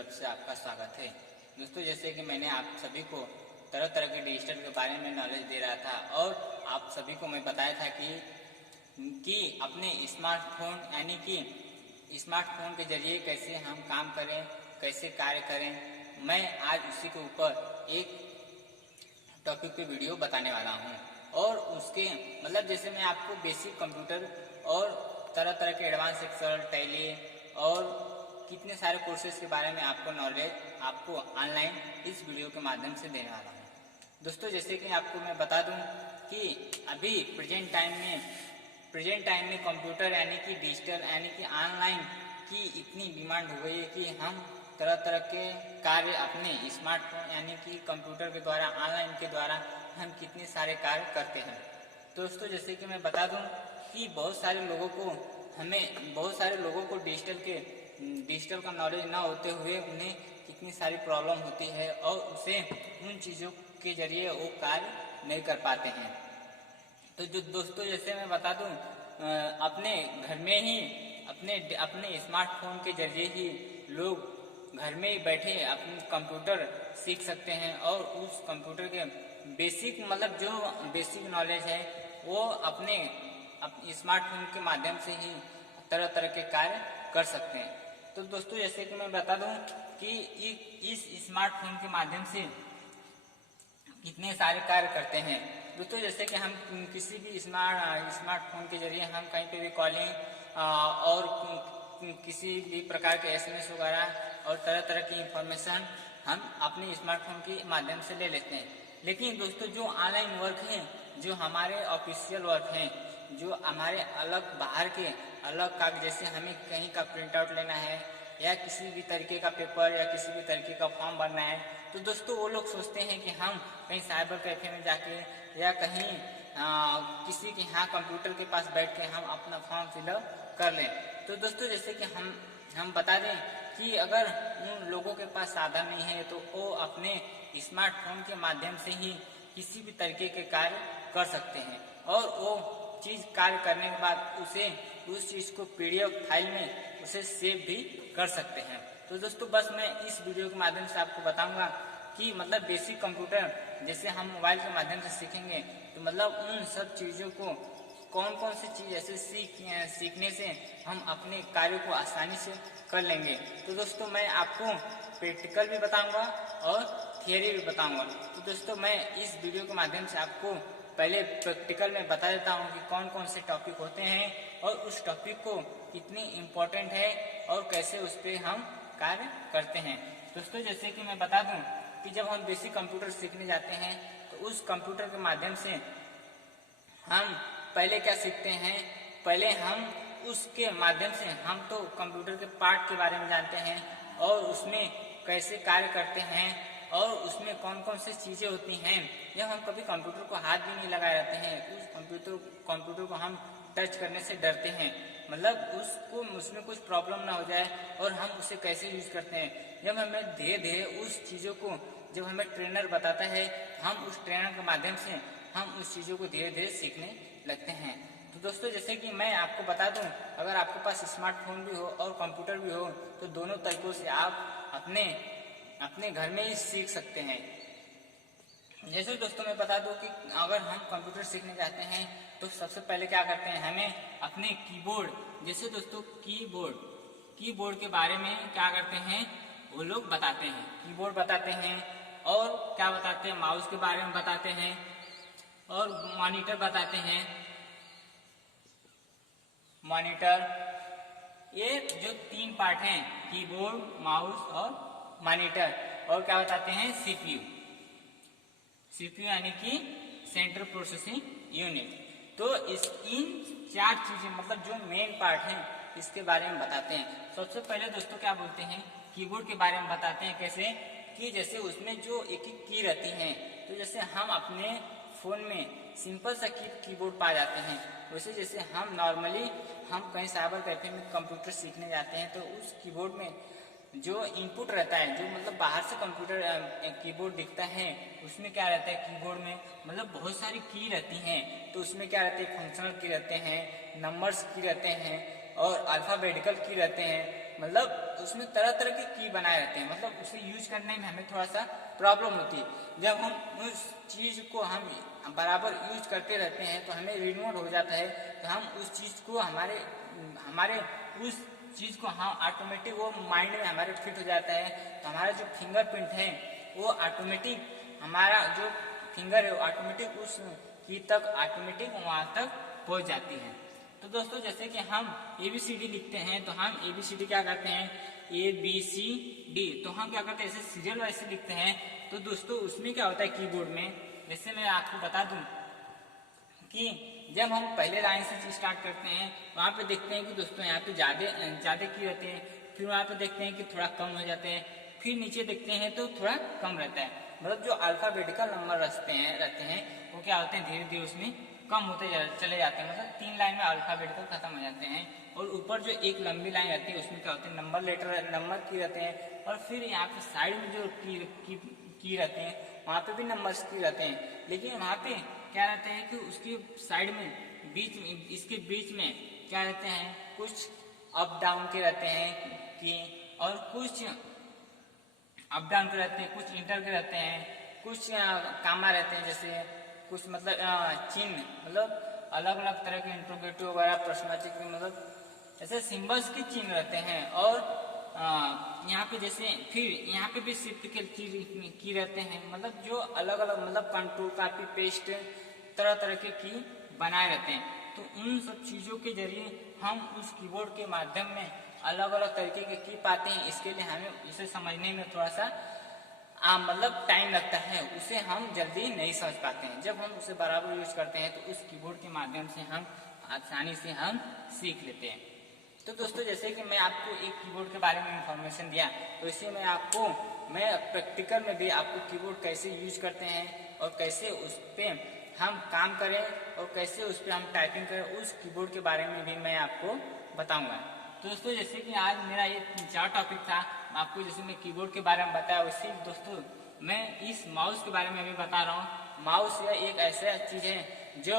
तरफ से आपका स्वागत है। दोस्तों, जैसे कि मैंने आप सभी को तरह तरह के डिजिटल के बारे में नॉलेज दे रहा था और आप सभी को मैं बताया था कि अपने स्मार्टफोन यानी कि स्मार्टफोन के जरिए कैसे हम काम करें, कैसे कार्य करें। मैं आज उसी के ऊपर एक टॉपिक पे वीडियो बताने वाला हूँ और उसके मतलब जैसे मैं आपको बेसिक कंप्यूटर और तरह तरह के एडवांस एक्सेल, टैली और कितने सारे कोर्सेज के बारे में आपको नॉलेज आपको ऑनलाइन इस वीडियो के माध्यम से देने वाला हूँ। दोस्तों, जैसे कि आपको मैं बता दूं कि अभी प्रेजेंट टाइम में कंप्यूटर यानी कि डिजिटल यानी कि ऑनलाइन की इतनी डिमांड हो गई है कि हम तरह तरह के कार्य अपने स्मार्टफोन यानी कि कंप्यूटर के द्वारा, ऑनलाइन के द्वारा हम कितने सारे कार्य करते हैं। दोस्तों, जैसे कि मैं बता दूं कि बहुत सारे लोगों को डिजिटल का नॉलेज न होते हुए उन्हें कितनी सारी प्रॉब्लम होती है और उसे उन चीज़ों के जरिए वो कार्य नहीं कर पाते हैं। तो जो दोस्तों, जैसे मैं बता दूं अपने घर में ही अपने स्मार्टफोन के जरिए ही लोग घर में ही बैठे अपने कंप्यूटर सीख सकते हैं और उस कंप्यूटर के बेसिक नॉलेज है वो अपने स्मार्टफोन के माध्यम से ही तरह तरह के कार्य कर सकते हैं। तो दोस्तों, जैसे कि मैं बता दूं कि इस स्मार्टफोन के माध्यम से कितने सारे कार्य करते हैं। दोस्तों, जैसे कि हम किसी भी स्मार्टफोन के जरिए हम कहीं पे भी कॉलिंग और किसी भी प्रकार के SMS वगैरह और तरह तरह की इंफॉर्मेशन हम अपने स्मार्टफोन के माध्यम से ले लेते हैं। लेकिन दोस्तों, जो ऑनलाइन वर्क है, जो हमारे ऑफिशियल वर्क हैं, जो हमारे अलग बाहर के अलग कागज, जैसे हमें कहीं का प्रिंट आउट लेना है या किसी भी तरीके का पेपर या किसी भी तरीके का फॉर्म भरना है, तो दोस्तों वो लोग सोचते हैं कि हम कहीं साइबर कैफे में जाके या कहीं किसी के यहाँ कंप्यूटर के पास बैठ के हम अपना फॉर्म फिलअप कर लें। तो दोस्तों, जैसे कि हम बता दें कि अगर उन लोगों के पास साधन नहीं है तो वो अपने स्मार्टफोन के माध्यम से ही किसी भी तरीके के कार्य कर सकते हैं और वो चीज कार्य करने के बाद उस चीज को PDF फाइल में उसे सेव भी कर सकते हैं। तो दोस्तों, बस मैं इस वीडियो के माध्यम से आपको बताऊंगा कि मतलब बेसिक कंप्यूटर जैसे हम मोबाइल के माध्यम से सीखेंगे तो मतलब उन सब चीज़ों को कौन कौन सी चीज़ ऐसे सीखने से हम अपने कार्य को आसानी से कर लेंगे। तो दोस्तों, मैं आपको प्रैक्टिकल भी बताऊंगा और थियरी भी बताऊंगा। तो दोस्तों, मैं इस वीडियो के माध्यम से आपको पहले प्रैक्टिकल में बता देता हूँ कि कौन कौन से टॉपिक होते हैं और उस टॉपिक को कितनी इम्पोर्टेंट है और कैसे उस पर हम कार्य करते हैं। दोस्तों, जैसे कि मैं बता दूं कि जब हम बेसिक कंप्यूटर सीखने जाते हैं तो उस कंप्यूटर के माध्यम से हम पहले क्या सीखते हैं, पहले हम उसके माध्यम से हम तो कंप्यूटर के पार्ट के बारे में जानते हैं और उसमें कैसे कार्य करते हैं और उसमें कौन कौन सी चीज़ें होती हैं। जब हम कभी कंप्यूटर को हाथ भी नहीं लगाए रहते हैं, उस कंप्यूटर को हम टच करने से डरते हैं, मतलब उसमें कुछ प्रॉब्लम ना हो जाए और हम उसे कैसे यूज करते हैं। जब हमें धीरे धीरे उस चीज़ों को जब हमें ट्रेनर बताता है, हम उस ट्रेनर के माध्यम से हम उस चीज़ों को धीरे धीरे सीखने लगते हैं। तो दोस्तों, जैसे कि मैं आपको बता दूं, अगर आपके पास स्मार्टफोन भी हो और कंप्यूटर भी हो तो दोनों तरीकों से आप अपने घर में ही सीख सकते हैं। जैसे दोस्तों, मैं बता दूं कि अगर हम कंप्यूटर सीखने जाते हैं तो सबसे पहले क्या करते हैं, हमें अपने कीबोर्ड, जैसे दोस्तों कीबोर्ड के बारे में क्या करते हैं वो लोग बताते हैं। कीबोर्ड बताते हैं और क्या बताते हैं, माउस के बारे में बताते हैं और मॉनिटर बताते हैं। मॉनिटर, ये जो 3 पार्ट हैं, कीबोर्ड, माउस और मॉनिटर, और क्या बताते हैं, CPU यानी कि सेंट्रल प्रोसेसिंग यूनिट। तो इन 4 चीजें मतलब जो मेन पार्ट हैं इसके बारे में बताते हैं। सबसे पहले दोस्तों क्या बोलते हैं, कीबोर्ड के बारे में बताते हैं। कैसे कि जैसे उसमें जो एक एक की रहती हैं, तो जैसे हम अपने फोन में सिंपल सा कीबोर्ड पा जाते हैं, वैसे जैसे हम कहीं साइबर कैफे में कंप्यूटर सीखने जाते हैं तो उस कीबोर्ड में जो इनपुट रहता है, जो मतलब बाहर से कंप्यूटर कीबोर्ड दिखता है, उसमें क्या रहता है, कीबोर्ड में मतलब बहुत सारी की रहती हैं। तो उसमें क्या रहते हैं, फंक्शनल की रहते हैं, नंबर्स की रहते हैं और अल्फाबेटिकल की रहते हैं। मतलब उसमें तरह तरह के की बनाए रहते हैं, मतलब उसे यूज करने में हमें थोड़ा सा प्रॉब्लम होती है। जब हम उस चीज़ को हम बराबर यूज करते रहते हैं तो हमें रिमोट हो जाता है, तो हम उस चीज़ को हमारे उस चीज़ को हम ऑटोमेटिक वो माइंड में हमारे फिट हो जाता है। तो हमारा जो फिंगरप्रिंट है वो ऑटोमेटिक, हमारा जो फिंगर है ऑटोमेटिक उस की तक ऑटोमेटिक वहाँ तक पहुँच जाती है। तो दोस्तों जैसे कि हम ABCD लिखते हैं तो हम ABCD क्या करते हैं ABCD, तो हम क्या करते हैं ऐसे सीरियल वाइज से लिखते हैं। तो दोस्तों उसमें क्या होता है कीबोर्ड में, जैसे मैं आपको बता दूं कि जब हम पहले लाइन से स्टार्ट करते हैं वहाँ पे देखते हैं कि दोस्तों यहाँ पे ज़्यादा की रहते हैं, फिर वहाँ पे देखते हैं कि थोड़ा कम हो जाते हैं, फिर नीचे देखते हैं तो थोड़ा कम रहता है। मतलब जो अल्फाबेटिकल नंबर रहते हैं वो क्या होते हैं धीरे धीरे उसमें कम होते चले जाते हैं। मतलब 3 लाइन में अल्फाबेटिकल खत्म हो जाते हैं और ऊपर जो एक लंबी लाइन रहती है उसमें क्या होते हैं नंबर की रहते हैं। और फिर यहाँ पे साइड में जो की रहते हैं वहाँ पे भी नंबर्स की रहते हैं, लेकिन वहाँ पे क्या रहते हैं कि उसके साइड में इसके बीच में क्या रहते हैं कुछ अप डाउन के रहते हैं कि, और कुछ अप डाउन के रहते हैं, कुछ इंटर के रहते हैं, कुछ कामा रहते हैं, जैसे कुछ मतलब चिन्ह, मतलब अलग अलग तरह के इंट्रोगेटिव वगैरह प्रश्नवाचक मतलब ऐसे सिंबल्स के चिन्ह रहते हैं। और यहाँ पे जैसे फिर यहाँ पे भी शिफ्ट के की रहते हैं, मतलब जो अलग अलग मतलब कंट्रोल कॉपी पेस्ट तरह तरह के की बनाए रहते हैं। तो उन सब चीज़ों के जरिए हम उस कीबोर्ड के माध्यम में अलग अलग तरीके के की पाते हैं। इसके लिए हमें इसे समझने में थोड़ा सा मतलब टाइम लगता है, उसे हम जल्दी नहीं समझ पाते हैं। जब हम उसे बराबर यूज करते हैं तो उस कीबोर्ड के माध्यम से हम आसानी से हम सीख लेते हैं। तो दोस्तों जैसे कि मैं आपको एक कीबोर्ड के बारे में इंफॉर्मेशन दिया, तो इसे मैं प्रैक्टिकल में भी आपको कीबोर्ड कैसे यूज करते हैं और कैसे उस पर हम काम करें और कैसे उस पर हम टाइपिंग करें, उस कीबोर्ड के बारे में भी मैं आपको बताऊंगा। तो दोस्तों जैसे कि आज मेरा ये 4 टॉपिक था, आपको जैसे मैं कीबोर्ड के बारे में बताया वैसे दोस्तों मैं इस माउस के बारे में भी बता रहा हूँ। माउस यह एक ऐसा चीज है जो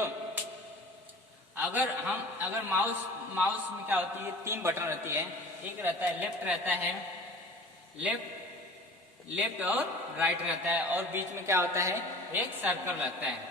अगर माउस में क्या होती है 3 बटन रहती है, एक रहता है लेफ्ट रहता है, लेफ्ट और राइट रहता है, और बीच में क्या होता है एक सर्कल रहता है,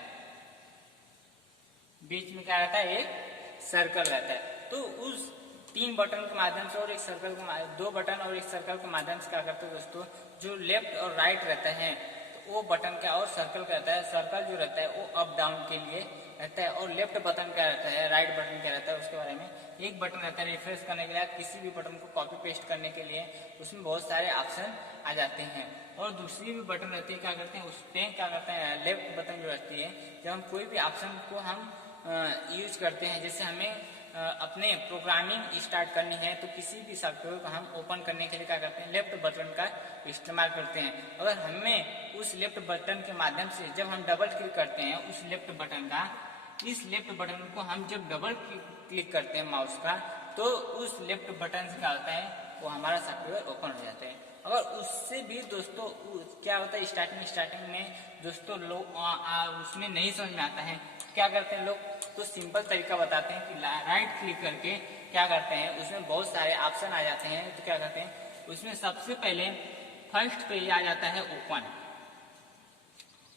बीच में क्या रहता है एक सर्कल रहता है। तो उस 3 बटन के माध्यम से और एक सर्कल के 2 बटन और एक सर्कल के माध्यम से क्या करते हैं दोस्तों, जो लेफ्ट और राइट रहता है तो वो बटन क्या और सर्कल क्या रहता है, सर्कल जो रहता है वो अप डाउन के लिए रहता है, और लेफ्ट बटन क्या रहता है, राइट बटन क्या रहता है उसके बारे में एक बटन रहता है रिफ्रेश करने के लिए, किसी भी बटन को कॉपी पेस्ट करने के लिए उसमें बहुत सारे ऑप्शन आ जाते हैं। और दूसरी भी बटन रहती है क्या करते हैं उस पर क्या करते हैं लेफ्ट बटन जो रहती है, जब हम कोई भी ऑप्शन को हम यूज करते हैं, जैसे हमें अपने प्रोग्रामिंग स्टार्ट करनी है तो किसी भी सॉफ्टवेयर को हम ओपन करने के लिए क्या करते हैं लेफ्ट बटन का इस्तेमाल करते हैं। अगर हमें उस लेफ्ट बटन के माध्यम से जब हम डबल क्लिक करते हैं उस लेफ्ट बटन का, इस लेफ्ट बटन को हम जब डबल क्लिक करते हैं माउस का, तो उस लेफ्ट बटन से क्या होता है वो हमारा सॉफ्टवेयर ओपन हो जाता है। अगर उससे भी दोस्तों क्या होता है स्टार्टिंग में दोस्तों लोग उसमें नहीं समझ में आता है, क्या करते हैं लोग तो सिंपल तरीका बताते हैं कि राइट क्लिक करके क्या करते हैं उसमें बहुत सारे ऑप्शन आ जाते हैं। तो क्या करते हैं उसमें सबसे पहले फर्स्ट पे आ जाता है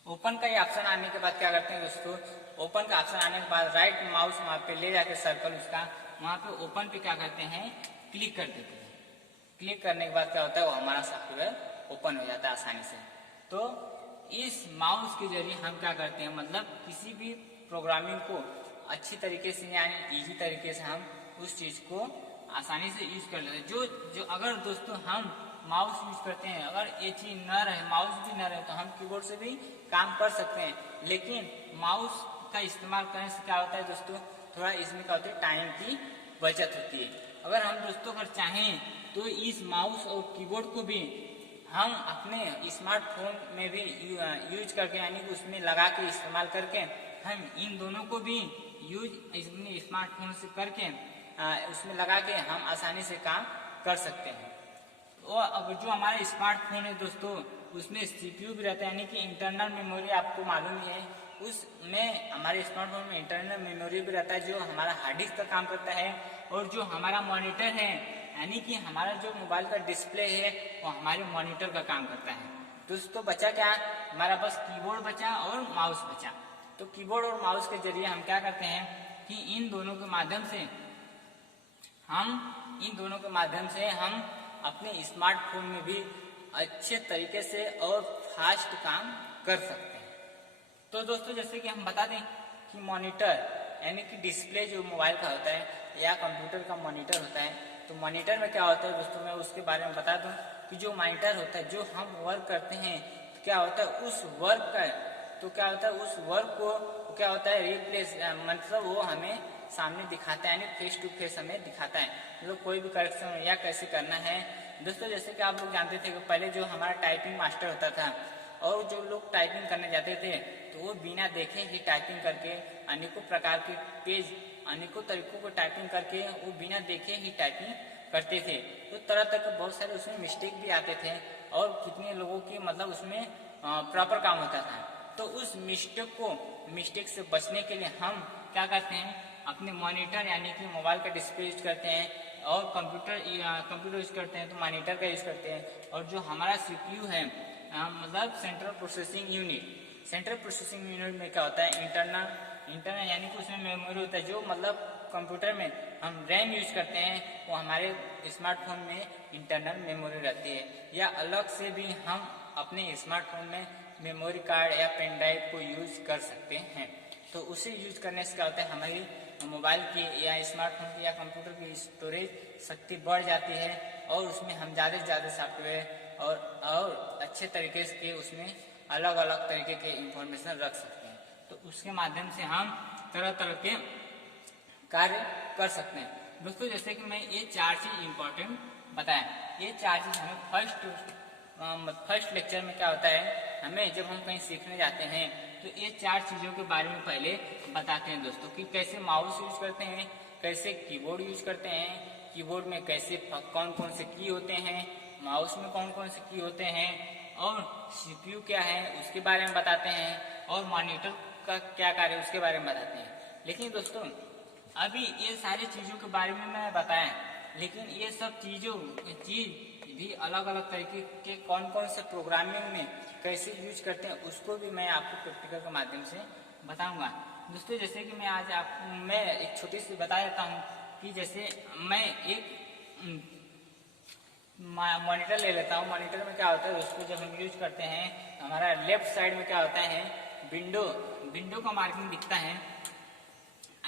ओपन का ये ऑप्शन आने के बाद क्या करते हैं दोस्तों, ओपन का ऑप्शन आने के बाद राइट माउस वहाँ पे ले जाके सर्कल उसका वहाँ पे ओपन पे क्या करते हैं क्लिक कर देते हैं। क्लिक करने के बाद क्या होता है वो हमारा सॉफ्टवेयर ओपन हो जाता है आसानी से। तो इस माउस के जरिए हम क्या करते हैं मतलब किसी भी प्रोग्रामिंग को अच्छी तरीके से यानी इजी तरीके से हम उस चीज को आसानी से यूज कर लेते हैं। जो अगर दोस्तों हम माउस यूज करते हैं, अगर ये चीज न रहे माउस भी न रहे तो हम कीबोर्ड से भी काम कर सकते हैं, लेकिन माउस का इस्तेमाल करने से क्या होता है दोस्तों थोड़ा इसमें क्या होता है टाइम की बचत होती है। अगर हम दोस्तों अगर चाहें तो इस माउस और कीबोर्ड को भी हम अपने स्मार्टफोन में भी यूज करके यानी कि उसमें लगा के इस्तेमाल करके हम इन दोनों को भी यूज अपने स्मार्टफोन से करके उसमें लगा के हम आसानी से काम कर सकते हैं। और अब जो हमारे स्मार्टफोन है दोस्तों उसमें CPU भी रहता है यानी कि इंटरनल मेमोरी, आपको मालूम ही है उसमें हमारे स्मार्टफोन में इंटरनल मेमोरी भी रहता है जो हमारा हार्ड डिस्क का काम करता है। और जो हमारा मॉनिटर है यानी कि हमारा जो मोबाइल का डिस्प्ले है वो हमारे मॉनिटर का काम करता है। दोस्तों बचा क्या, हमारा बस कीबोर्ड बचा और माउस बचा। तो कीबोर्ड और माउस के जरिए हम क्या करते हैं कि इन दोनों के माध्यम से हम अपने स्मार्टफोन में भी अच्छे तरीके से और फास्ट काम कर सकते हैं। तो दोस्तों जैसे कि हम बता दें कि मॉनिटर यानी कि डिस्प्ले जो मोबाइल का होता है या कंप्यूटर का मॉनिटर होता है, तो मॉनिटर में क्या होता है दोस्तों, मैं उसके बारे में बता दूं कि जो मॉनिटर होता है, जो हम वर्क करते हैं, तो क्या होता है उस वर्क को क्या होता है रिप्लेस, मतलब वो हमें सामने दिखाता है, यानी फेस टू फेस हमें दिखाता है, मतलब कोई भी करेक्शन या कैसे करना है। दोस्तों जैसे कि आप लोग जानते थे कि पहले जो हमारा टाइपिंग मास्टर होता था और जो लोग टाइपिंग करने जाते थे तो वो बिना देखे ही टाइपिंग करके अनेकों प्रकार के पेज, अनेकों तरीकों को टाइपिंग करके वो बिना देखे ही टाइपिंग करते थे। तो तरह तरह के बहुत सारे उसमें मिस्टेक भी आते थे और कितने लोगों की मतलब उसमें प्रॉपर काम होता था। तो उस मिस्टेक से बचने के लिए हम क्या करते हैं, अपने मॉनिटर यानी कि मोबाइल का डिस्प्ले यूज करते हैं और कंप्यूटर यूज करते हैं तो मॉनिटर का यूज करते हैं। और जो हमारा सीपीयू है मतलब सेंट्रल प्रोसेसिंग यूनिट में क्या होता है इंटरनल यानी कि उसमें मेमोरी होता है, जो मतलब कंप्यूटर में हम रैम यूज करते हैं वो हमारे स्मार्टफोन में इंटरनल मेमोरी रहती है। या अलग से भी हम अपने स्मार्टफोन में मेमोरी कार्ड या पेन ड्राइव को यूज कर सकते हैं। तो उसे यूज करने से क्या होता है, हमारी मोबाइल की या स्मार्टफोन की या कंप्यूटर की स्टोरेज शक्ति बढ़ जाती है और उसमें हम ज़्यादा से ज़्यादा सॉफ्टवेयर और अच्छे तरीके से उसमें अलग अलग तरीके के इंफॉर्मेशन रख सकते हैं। तो उसके माध्यम से हम तरह तरह के कार्य कर सकते हैं। दोस्तों जैसे कि मैं ये 4 चीज इम्पोर्टेंट बताया, ये 4 चीज हमें फर्स्ट लेक्चर में क्या होता है, हमें जब हम कहीं सीखने जाते हैं तो ये 4 चीजों के बारे में पहले बताते हैं दोस्तों कि कैसे माउस यूज करते हैं, कैसे कीबोर्ड यूज करते हैं, कीबोर्ड में कैसे कौन कौन से की होते हैं, माउस में कौन कौन से की होते हैं और सीपीयू क्या है उसके बारे में बताते हैं और मॉनिटर का क्या कार्य उसके बारे में बताते हैं। लेकिन दोस्तों अभी ये सारी चीजों के बारे में मैं बताया, लेकिन ये सब चीज भी अलग अलग तरीके के कौन कौन से प्रोग्रामिंग में कैसे यूज करते हैं उसको भी मैं आपको प्रैक्टिकल के माध्यम से बताऊंगा। दोस्तों जैसे कि मैं एक छोटी सी बता देता हूँ कि जैसे मैं एक मॉनिटर ले लेता हूँ। मॉनिटर में क्या होता है दोस्तों, जब हम यूज करते हैं हमारा लेफ्ट साइड में क्या होता है विंडो का मार्किंग दिखता है,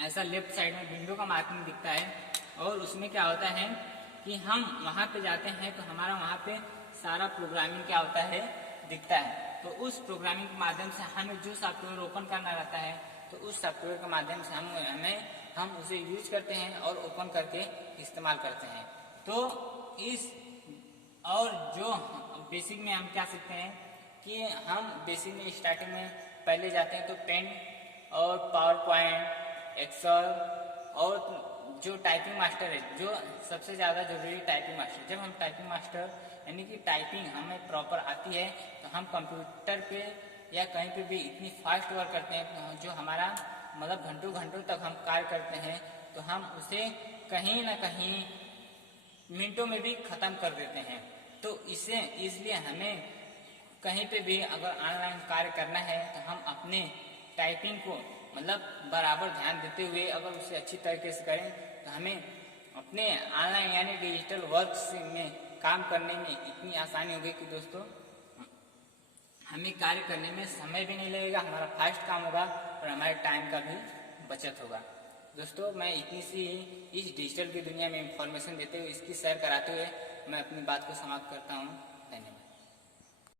ऐसा लेफ्ट साइड में विंडो का मार्किंग दिखता है और उसमें क्या होता है कि हम वहां पे जाते हैं तो हमारा वहां पे सारा प्रोग्रामिंग क्या होता है दिखता है। तो उस प्रोग्रामिंग के माध्यम से हमें जो सॉफ्टवेयर ओपन करना रहता है तो उस सॉफ्टवेयर के माध्यम से हम उसे यूज करते हैं और ओपन करके इस्तेमाल करते हैं। तो इस और जो बेसिक में हम क्या सीखते हैं कि हम बेसिक में स्टार्टिंग में पहले जाते हैं तो पेंट और पावर पॉइंट, एक्सेल और जो टाइपिंग मास्टर है, जो सबसे ज़्यादा जरूरी टाइपिंग मास्टर। जब हम टाइपिंग मास्टर यानी कि टाइपिंग हमें प्रॉपर आती है तो हम कंप्यूटर पे या कहीं पे भी इतनी फास्ट वर्क करते हैं जो हमारा मतलब घंटों घंटों तक हम कार्य करते हैं तो हम उसे कहीं ना कहीं मिनटों में भी खत्म कर देते हैं। तो इसलिए हमें कहीं पे भी अगर ऑनलाइन कार्य करना है तो हम अपने टाइपिंग को मतलब बराबर ध्यान देते हुए अगर उसे अच्छी तरीके से करें तो हमें अपने ऑनलाइन यानी डिजिटल वर्क में काम करने में इतनी आसानी होगी कि दोस्तों हमें कार्य करने में समय भी नहीं लगेगा, हमारा फास्ट काम होगा और हमारे टाइम का भी बचत होगा। दोस्तों मैं इतनी सी इस डिजिटल की दुनिया में इंफॉर्मेशन देते हुए इसकी शेयर कराते हुए मैं अपनी बात को समाप्त करता हूँ।